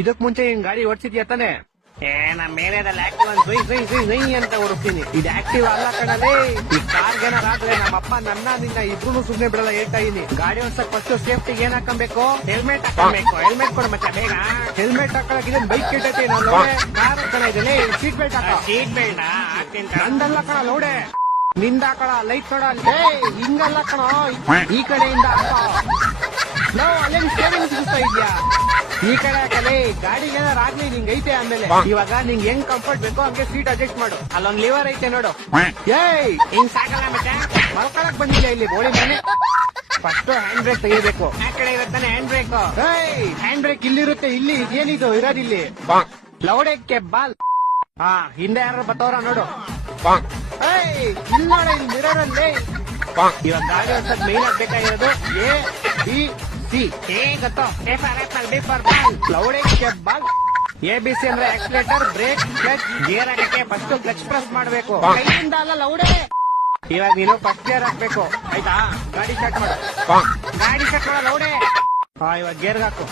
ಇದಕ್ ಮುಂಚೆ ಹಿಂಗ್ ಗಾಡಿ ಓಡಿಸಿದ್ಯಾ ತಾನೆ? ನಮ್ ಮೇಲೆದಲ್ಲಿ ಆಕ್ಟಿವ್ ಅಂತ ಓಡಿಸ್ತೀನಿ. ಇದು ಆಕ್ಟಿವ್ ಅಲ್ಲ ಕಣಲೇ. ಈ ಕಾರ್ ಏನಾದ್ರೆ ನಮ್ಮಪ್ಪ ನನ್ನ ನಿನ್ನ ಇಬ್ರು ಸುಮ್ನೆ ಬಿಡಲ್ಲ ಹೇಳ್ತಾ ಇದೀನಿ. ಗಾಡಿ ಓಡ್ಸಕ್ ಫಸ್ಟ್ ಸೇಫ್ಟಿಗೆ ಏನ್ ಹಾಕಬೇಕು? ಹೆಲ್ಮೆಟ್ ಹಾಕಬೇಕು. ಹೆಲ್ಮೆಟ್ ಕೊಡ ಮತ್ತೆ ಬೇಗ. ಹೆಲ್ಮೆಟ್ ಹಾಕೊಳಕ್ ಬೈಕ್ ಕೆಟ್ಟೈತಿ. ನಾನು ಕಾರ್ ಕಣ ಇದೆ. ಸೀಟ್ ಬೆಲ್ಟ್ ಹಾಕ. ಸೀಟ್ ಬೆಲ್ಟ್ ಹಾಕ್ತೀನಿ. ನಂದಲ್ಲ ಕಣ ಲೌಡೆ, ನಿಂದ ಕಣ. ಲೈಟ್ ನೋಡ ಹಿಂಗಲ್ಲ ಕಣ, ಈ ಕಡೆಯಿಂದ ಅಲ್ಲೇನು ಸ್ಟೇರಿಂಗ್ ಸಿಗಿಸ್ತಾ ಇದ್ಯಾ? ಈ ಕಡೆ ಹಾಕಲೇ. ಗಾಡಿಗೆ ಏನಾರು ಆಗ್ಲಿ ನಿಂಗ್ ಐತೆ. ಆಮೇಲೆ ಇವಾಗ ನಿಂಗ್ ಹೆಂಗ್ ಕಂಫರ್ಟ್ ಬೇಕೋ ಹಂಗೆ ಸೀಟ್ ಅಡ್ಜಸ್ಟ್ ಮಾಡು. ಅಲ್ಲೊಂದ್ ಲಿವರ್ ಐತೆ ನೋಡು. ಏಯ್ ಹಿಂಗ್ ಸಾಕಲ್ಲ ಮತ್ತೆ ಮಲ್ಕೊಳಕ್ ಬಂದಿದ್ಯಾ ಇಲ್ಲಿ ಬೋಳಿ ಮನೆ? ಫಸ್ಟ್ ಹ್ಯಾಂಡ್ ಬ್ರೇಕ್ ತೆಗಿಬೇಕು. ಆ ಕಡೆ ಇರುತ್ತಾನೆ ಹ್ಯಾಂಡ್ ಬ್ರೇಕ್. ಹ್ಯಾಂಡ್ ಬ್ರೇಕ್ ಇಲ್ಲಿರುತ್ತೆ. ಇಲ್ಲಿ ಏನಿದು ಇರೋದಿಲ್ಲಿ ಲೌಡಕ್ಕೆ ಬಾಲ್. ಹಿಂದೆ ಯಾರು ಬತ್ತವ್ರ ನೋಡು. ಇಲ್ಲಿ ನೋಡ, ಇಲ್ಲಿ ಮಿರರಲ್ಲಿ. ಇವಾಗ ಗಾಡಿ ಓಡ್ಸಕ್ ಮೇನ್ ಆಗ್ಬೇಕಾಗಿರೋದು ಎ ಬಿ ಸಿ. ಗೊತ್ತೋ? A for apple, B for ball, ಲೌಡಕ್ಕೆ ಬಾಲ್. ABC ಅಂದ್ರೆ ಆಕ್ಸಿಲೇಟರ್, ಬ್ರೇಕ್, ಕ್ಲಚ್. ಗೇರ್ ಹಾಕಕ್ಕೆ ಫಸ್ಟ್ ಕ್ಲಚ್ ಪ್ರೆಸ್ ಮಾಡ್ಬೇಕು. ಕೈಯಿಂದ ಅಲ್ಲ ಲೌಡೆ. ಇವಾಗ ನೀನು ಫಸ್ಟ್ ಗೇರ್ ಹಾಕ್ಬೇಕು. ಆಯ್ತಾ? ಗಾಡಿ ಸ್ಟಾರ್ಟ್ ಮಾಡು. ಗಾಡಿ ಸ್ಟಾರ್ಟ್ ಮಾಡ ಲೌಡೆ. ಇವಾಗ ಗೇರ್ ಹಾಕು.